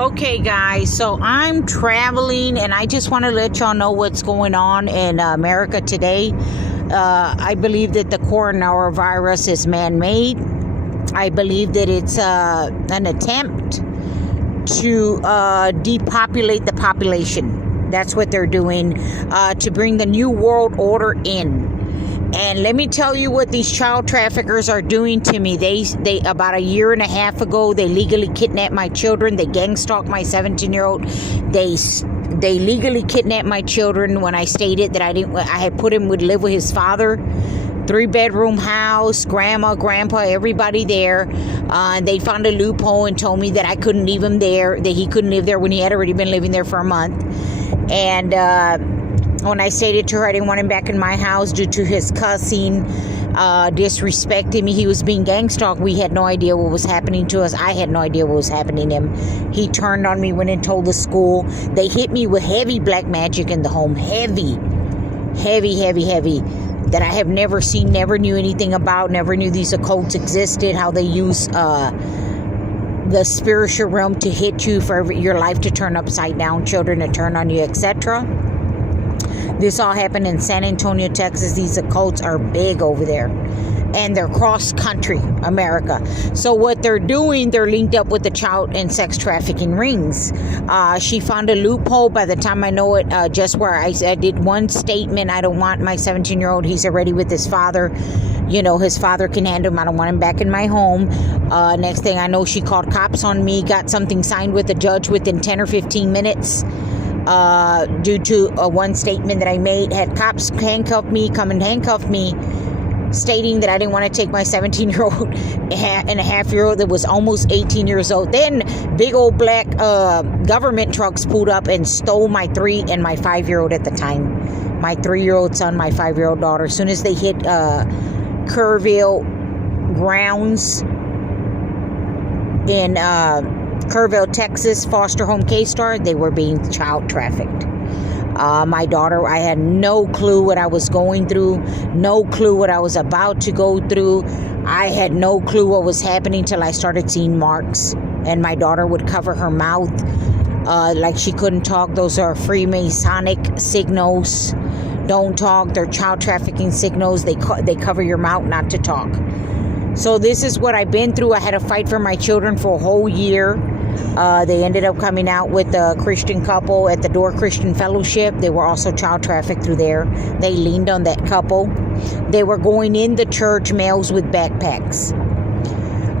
Okay, guys, so I'm traveling and I just want to let y'all know what's going on in America today. I believe that the coronavirus is man-made. I believe that it's an attempt to depopulate the population. That's what they're doing, to bring the new world order in. And let me tell you what these child traffickers are doing to me. They about a year and a half ago, they legally kidnapped my children. They gang stalked my 17-year-old. They legally kidnapped my children when I stated that I had put him would live with his father. 3-bedroom house, grandma, grandpa, everybody there. And they found a loophole and told me that I couldn't leave him there, that he couldn't live there when he had already been living there for a month. And when I stated to her I didn't want him back in my house due to his cussing, disrespecting me, he was being gang stalked. We had no idea what was happening to us. I had no idea what was happening to him. He turned on me, went and told the school. They hit me with heavy black magic in the home. Heavy, that I have never seen, never knew anything about, never knew these occults existed, how they use the spiritual realm to hit you, for your life to turn upside down, children to turn on you, etc. This all happened in San Antonio, Texas. These occults are big over there. And they're cross-country America. So what they're doing, they're linked up with the child and sex trafficking rings. She found a loophole. By the time I know it, just where I did one statement, I don't want my 17-year-old. He's already with his father. You know, his father can handle him. I don't want him back in my home. Next thing I know, she called cops on me, got something signed with the judge within 10 or 15 minutes. Due to one statement that I made, had cops handcuff me, come and handcuff me, stating that I didn't want to take my 17-year-old and a half-year-old that was almost 18 years old. Then big old black government trucks pulled up and stole my 3 and my 5-year-old at the time. My 3-year-old son, my 5-year-old daughter. As soon as they hit Kerrville grounds in Kerrville, Texas, foster home K-Star, they were being child trafficked. My daughter, I had no clue what I was going through, no clue what I was about to go through. I had no clue what was happening till I started seeing marks. And my daughter would cover her mouth like she couldn't talk. Those are Freemasonic signals. Don't talk. They're child trafficking signals. They cover your mouth not to talk. So this is what I've been through. I had to fight for my children for a whole year. They ended up coming out with a Christian couple at the Door Christian Fellowship. They were also child trafficked through there. They leaned on that couple. They were going in the church, males with backpacks.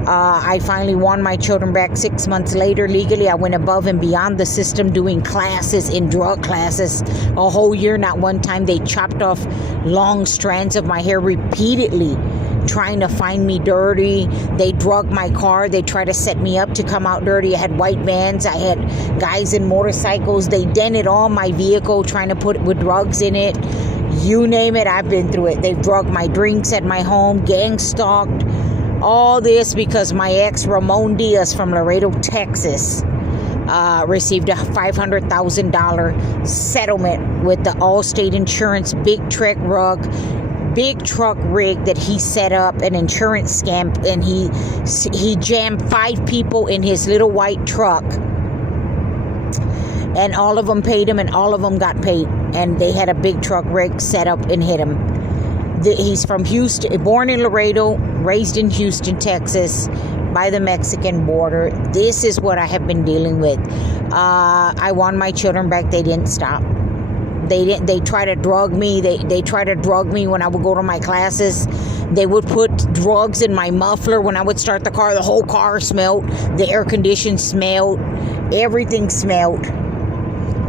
I finally won my children back 6 months later. Legally, I went above and beyond the system, doing classes, in drug classes, a whole year. Not one time. They chopped off long strands of my hair repeatedly, trying to find me dirty. They drugged my car. They tried to set me up to come out dirty. I had white vans. I had guys in motorcycles. They dented all my vehicle, trying to put with drugs in it. You name it, I've been through it. They've drugged my drinks at my home, gang stalked. All this because my ex, Ramon Diaz from Laredo, Texas, received a $500,000 settlement with the Allstate Insurance big truck rig that he set up, an insurance scam, and he jammed 5 people in his little white truck, and all of them paid him, and all of them got paid, and they had a big truck rig set up and hit him. He's from Houston, born in Laredo, raised in Houston, Texas, by the Mexican border. This is what I have been dealing with. I want my children back. They didn't stop. They try to drug me. They try to drug me when I would go to my classes. They would put drugs in my muffler. When I would start the car, the whole car smelled. The air condition smelled. Everything smelled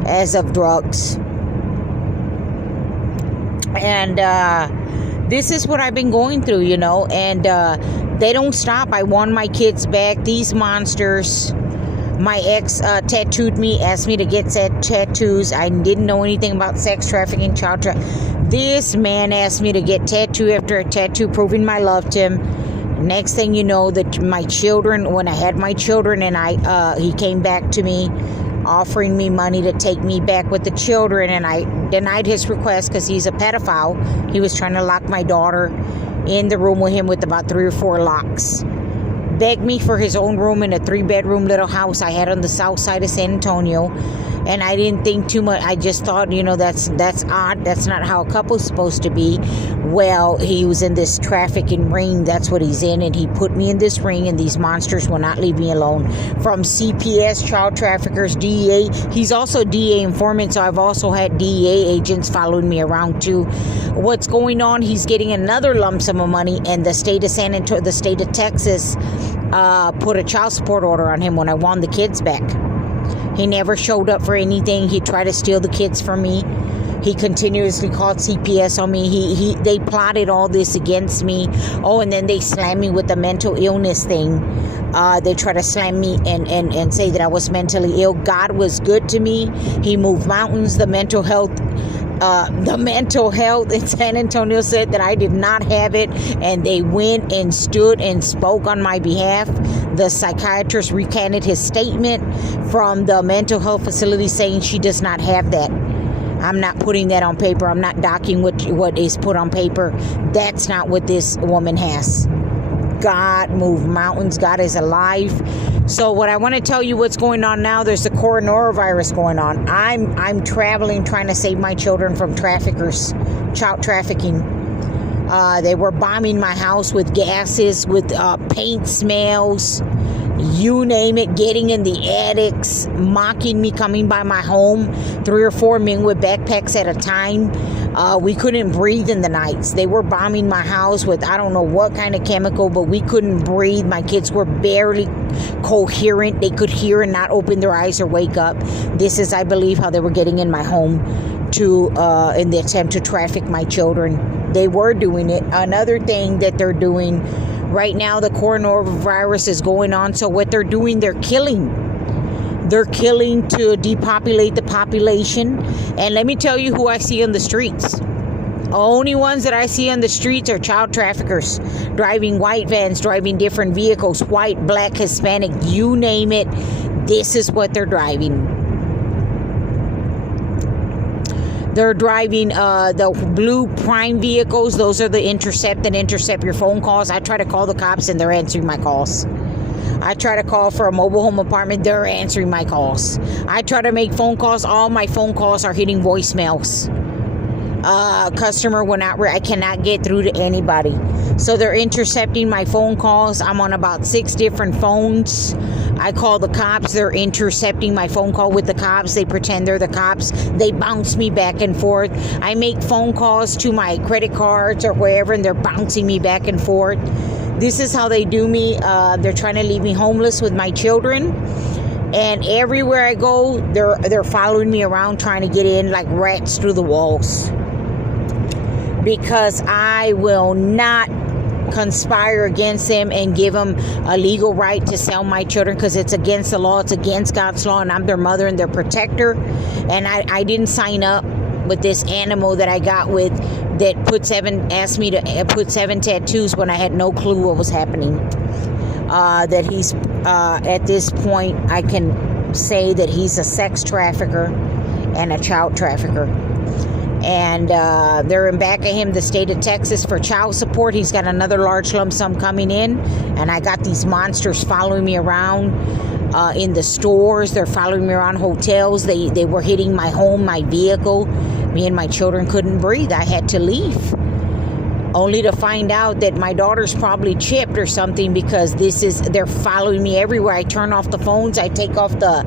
as of drugs. And this is what I've been going through, you know. And they don't stop. I want my kids back. These monsters. My ex tattooed me, asked me to get tattoos. I didn't know anything about sex trafficking, child trafficking. This man asked me to get tattoo after a tattoo, proving my love to him. Next thing you know, that my children, when I had my children, and he came back to me, offering me money to take me back with the children, and I denied his request because he's a pedophile. He was trying to lock my daughter in the room with him with about 3 or 4 locks. begged me for his own room in a 3-bedroom little house I had on the south side of San Antonio. And I didn't think too much. I just thought, that's odd. That's not how a couple's supposed to be. Well, he was in this trafficking ring. That's what he's in. And he put me in this ring, and these monsters will not leave me alone. From CPS, child traffickers, DEA. He's also DEA informant, so I've also had DEA agents following me around too. What's going on? He's getting another lump sum of money, and the state of Texas put a child support order on him when I won the kids back. He never showed up for anything. He tried to steal the kids from me. He continuously called CPS on me. They plotted all this against me. Oh, and then they slammed me with the mental illness thing. They tried to slam me and say that I was mentally ill. God was good to me. He moved mountains. The mental health in San Antonio said that I did not have it, and they went and stood and spoke on my behalf. The psychiatrist recanted his statement from the mental health facility saying she does not have that. I'm not putting that on paper. I'm not docking what is put on paper. That's not what this woman has. God moved mountains. God is alive. So what I want to tell you what's going on now, there's the coronavirus going on. I'm traveling trying to save my children from traffickers, child trafficking. They were bombing my house with gases, with paint smells, you name it, getting in the attics, mocking me coming by my home, 3 or 4 men with backpacks at a time. We couldn't breathe in the nights. They were bombing my house with I don't know what kind of chemical, but we couldn't breathe. My kids were barely coherent. They could hear and not open their eyes or wake up. This is, I believe, how they were getting in my home in the attempt to traffic my children. They were doing it. Another thing that they're doing right now, the coronavirus is going on. So what they're doing, they're killing. They're killing to depopulate the population. And let me tell you who I see on the streets. Only ones that I see on the streets are child traffickers, driving white vans, driving different vehicles, white, black, Hispanic, you name it. This is what they're driving. They're driving the blue prime vehicles. Those are the that intercept your phone calls. I try to call the cops and they're answering my calls. I try to call for a mobile home apartment. They're answering my calls. I try to make phone calls. All my phone calls are hitting voicemails. Customer will not. I cannot get through to anybody. So they're intercepting my phone calls. I'm on about 6 different phones. I call the cops. They're intercepting my phone call with the cops. They pretend they're the cops. They bounce me back and forth. I make phone calls to my credit cards or wherever, and they're bouncing me back and forth. This is how they do me. They're trying to leave me homeless with my children. And everywhere I go, they're following me around, trying to get in like rats through the walls. Because I will not conspire against them and give them a legal right to sell my children, because it's against the law. It's against God's law, and I'm their mother and their protector. And I didn't sign up with this animal that I got with that asked me to put 7 tattoos when I had no clue what was happening. That he's at this point, I can say that he's a sex trafficker and a child trafficker. And they're in back of him, the state of Texas, for child support. He's got another large lump sum coming in. And I got these monsters following me around in the stores. They're following me around hotels. They were hitting my home, my vehicle. Me and my children couldn't breathe. I had to leave. Only to find out that my daughter's probably chipped or something, because they're following me everywhere. I turn off the phones. I take off the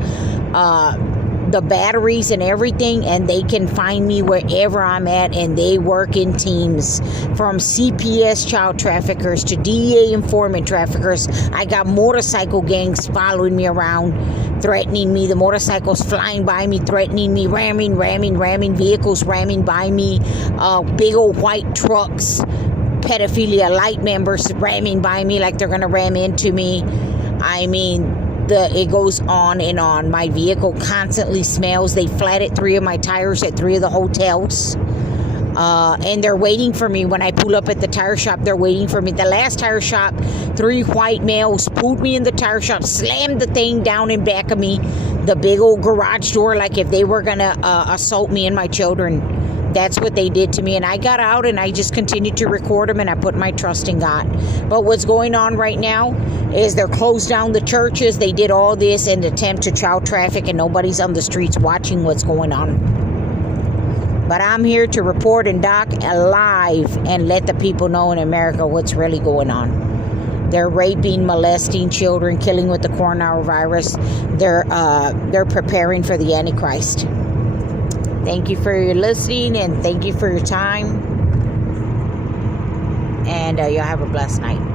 batteries and everything, and they can find me wherever I'm at. And they work in teams, from CPS child traffickers to DEA informant traffickers. I got motorcycle gangs following me around, threatening me. The motorcycles flying by me, threatening me, ramming vehicles, ramming by me, big old white trucks, pedophilia light members ramming by me like they're gonna ram into me. I mean, it goes on and on. My vehicle constantly smells. They flatted 3 of my tires at 3 of the hotels. And they're waiting for me when I pull up at the tire shop. They're waiting for me. The last tire shop, 3 white males pulled me in the tire shop, slammed the thing down in back of me, the big old garage door, like if they were going to assault me and my children. That's what they did to me. And I got out and I just continued to record them and I put my trust in God. But what's going on right now is they're closed down the churches. They did all this in an attempt to child traffic, and nobody's on the streets watching what's going on. But I'm here to report and doc live and let the people know in America what's really going on. They're raping, molesting children, killing with the coronavirus. They're preparing for the Antichrist. Thank you for your listening, and thank you for your time. And y'all have a blessed night.